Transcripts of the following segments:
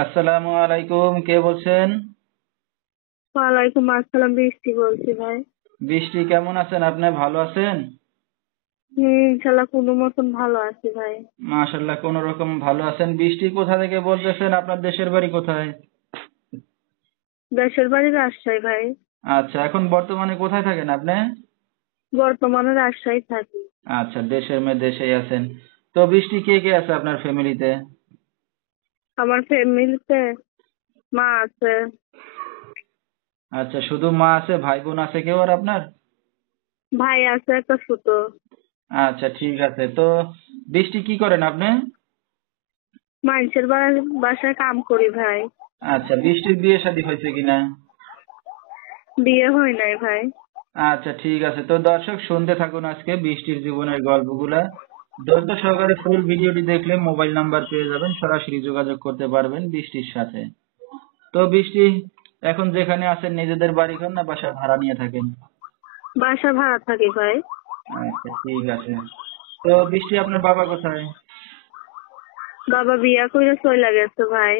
আসসালামু আলাইকুম, কে বলছেন? ওয়ালাইকুম আসসালাম, বৃষ্টি বলছি ভাই। বৃষ্টি, কেমন আছেন আপনি? ভালো আছেন? ইনশাল্লাহ কোনো মতন ভালো আছি ভাই। মাশাআল্লাহ, কোন রকম ভালো আছেন। বৃষ্টি, কোথা থেকে বলতেছেন? আপনার দেশের বাড়ি কোথায়? দেশের বাড়ি রাজশাহী ভাই। আচ্ছা, এখন বর্তমানে কোথায় থাকেন আপনি? বর্তমানে রাজশাহী থাকি। আচ্ছা, দেশের মেয়ে দেশেই আছেন। তো বৃষ্টি, কে কে আছে আপনার ফ্যামিলিতে? আমার ফ্যামিলিতে মা আছে। আচ্ছা, শুধু মা আছে? ভাই বোন আছে কেউ আর আপনার? ভাই আছে একটা ছোট। আচ্ছা, ঠিক আছে। তো বৃষ্টি, কি করেন আপনি? মানুষের বাসায় কাম করি ভাই। আচ্ছা, বৃষ্টির বিয়ে শাদী হয়েছে কিনা? বিয়ে হয় নাই ভাই। আচ্ছা, ঠিক আছে। তো দর্শক, শুনতে থাকুন আজকে বৃষ্টির জীবনের গল্পগুলা। ধৈর্য সহকারে ফুল ভিডিওটি দেখলে মোবাইল নাম্বার পেয়ে যাবেন, সরাসরি যোগাযোগ করতে পারবেন বৃষ্টির সাথে। তো বৃষ্টি, এখন যেখানে আছেন নিজেদের বাড়ি ঘর না বাসা ভাড়া নিয়ে থাকেন? বাসা ভাড়া থাকি ভাই। আচ্ছা, ঠিক আছে। তো বৃষ্টি, আপনার বাবা কোথায়? বাবা বিয়া করে চলে গেছে ভাই।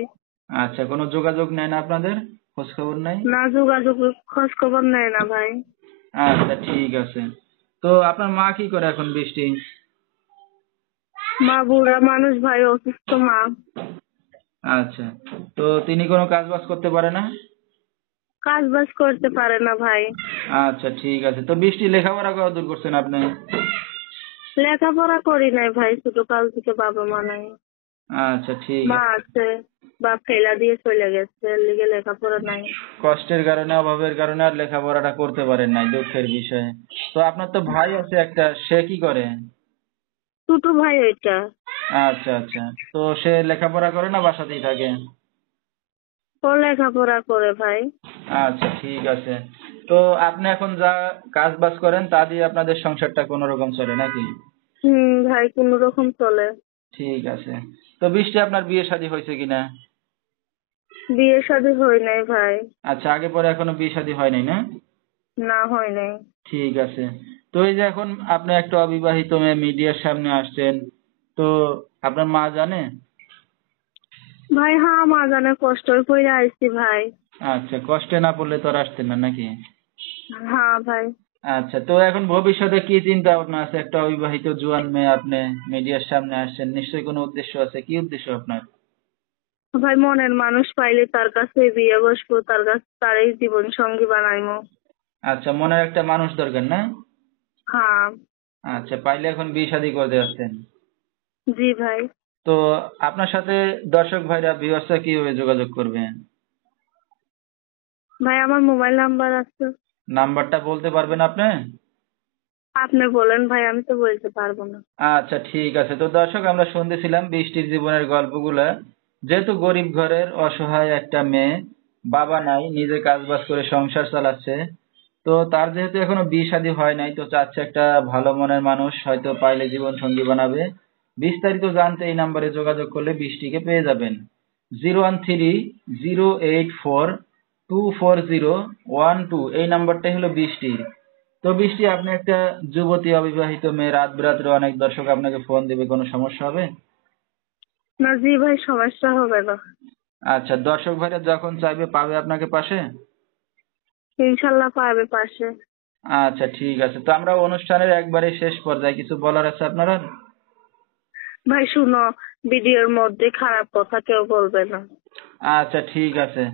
আচ্ছা, কোনো যোগাযোগ নেই না আপনাদের? খোঁজ খবর নাই? না যোগাযোগ, খোঁজ খবর নেয় না ভাই। আচ্ছা, ঠিক আছে। তো আপনার মা কি করে এখন বৃষ্টি? মা বুড়া মানুষ ভাই, অসুস্থ মা। আচ্ছা, তো তিনি কোনো কাজ বাজ করতে পারে না? কাজ বাজ করতে পারে না ভাই। আচ্ছা, ঠিক আছে। তো বৃষ্টি, লেখাপড়া কতদূর করছেন আপনি? লেখাপড়া করি নাই ভাই, ছোট কাল থেকে বাবা মা নাই। আচ্ছা, ঠিক মা আছে। আছে, বাপ ফেলা দিয়ে চলে গেছে, এর লিগে লেখাপড়া নাই। কষ্টের কারণে, অভাবের কারণে আর লেখাপড়াটা করতে পারেন নাই, দুঃখের বিষয়। তো আপনার তো ভাই আছে একটা, সে কি করে? ছোট ভাই ওইটা। আচ্ছা, আচ্ছা। তো সে লেখাপড়া করে না বাসাতেই থাকে? ও লেখাপড়া করে ভাই। আচ্ছা, ঠিক আছে। তো আপনি এখন যা কাজ বাজ করেন তা দিয়ে আপনাদের সংসারটা কোন রকম চলে নাকি? ভাই কোন রকম চলে। ঠিক আছে। তো বৃষ্টি, আপনার বিয়ে শাদী হয়েছে কিনা? বিয়ে শাদী হয় নাই ভাই। আচ্ছা, আগে পরে এখনো বিয়ে শাদী হয় নাই না? না হয় নাই। ঠিক আছে। তো এই যে এখন আপনি একটা অবিবাহিত মেয়ে মিডিয়ার সামনে আসছেন, তো আপনার মা জানে? ভাই হ্যাঁ, মা জানে, কষ্ট করে আইছি ভাই। আচ্ছা, কষ্টে না পড়লে তো আর আসতেন না নাকি? হ্যাঁ ভাই। আচ্ছা, তো এখন ভবিষ্যতে কি চিন্তা ভাবনা আছে? একটা অবিবাহিত জুয়ান মেয়ে, আপনি মিডিয়ার সামনে আসছেন, নিশ্চয়ই কোনো উদ্দেশ্য আছে। কি উদ্দেশ্য আপনার? ভাই মনের মানুষ পাইলে তার কাছে বিয়ে বসবো, তার কাছে তারই জীবন সঙ্গী বানাইমো। আচ্ছা, মনের একটা মানুষ দরকার না? হ্যাঁ। আচ্ছা, পাইলে এখন বিয়ে শাদী করতে যাচ্ছেন। জি ভাই। তো আপনার সাথে দর্শক ভাইরা, ভিউয়ার্সরা কিভাবে যোগাযোগ করবে? ভাই আমার মোবাইল নাম্বার আছে। নাম্বারটা বলতে পারবেন আপনি? আপনি বলেন ভাই, আমি তো বলতে পারবো না। আচ্ছা, ঠিক আছে। তো দর্শক, আমরা শুনতেছিলাম বৃষ্টির জীবনের গল্পগুলা। যেহেতু গরিব ঘরের অসহায় একটা মেয়ে, বাবা নাই, নিজে কাজ বাজ করে সংসার চালাচ্ছে। তো তার যেহেতু এখনো বিয়ে শাদী হয় নাই, তো চাচ্ছে একটা ভালো মনের মানুষ হয়তো পাইলে জীবন সঙ্গী বানাবে। বিস্তারিত জানতে এই নাম্বারে যোগাযোগ করলে বৃষ্টিকে পেয়ে যাবেন। 013-084-24012, এই নাম্বারটাই হলো বৃষ্টির। তো বৃষ্টি, আপনি একটা যুবতী অবিবাহিত মেয়ে, রাত বিরাত্রে অনেক দর্শক আপনাকে ফোন দেবে, কোনো সমস্যা হবে? না জি ভাই, সমস্যা হবে না। আচ্ছা, দর্শক ভাইরা যখন চাইবে পাবে আপনাকে পাশে? ইনশাল্লাহ পাবে পাশে। আচ্ছা, ঠিক আছে। তো আমরা অনুষ্ঠানের একবারে শেষ পর্যায়ে কিছু বলার আছে আপনার আর? ভাই শুনো, ভিডিওর মধ্যে খারাপ কথা কেউ বলবে না। আচ্ছা, ঠিক আছে।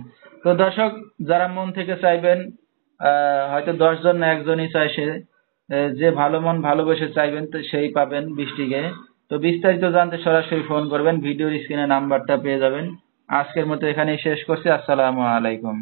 তো দর্শক, যারা মন থেকে চাইবেন, হয়তো 10 জন না একজনই চায়, সে যে ভালো মন ভালোবেসে চাইবেন তো সেই পাবেন বৃষ্টিকে। তো বিস্তারিত জানতে সরাসরি ফোন করবেন, ভিডিওর স্ক্রিনে নাম্বারটা পেয়ে যাবেন। আজকের মতো এখানেই শেষ করছি। আসসালামু আলাইকুম।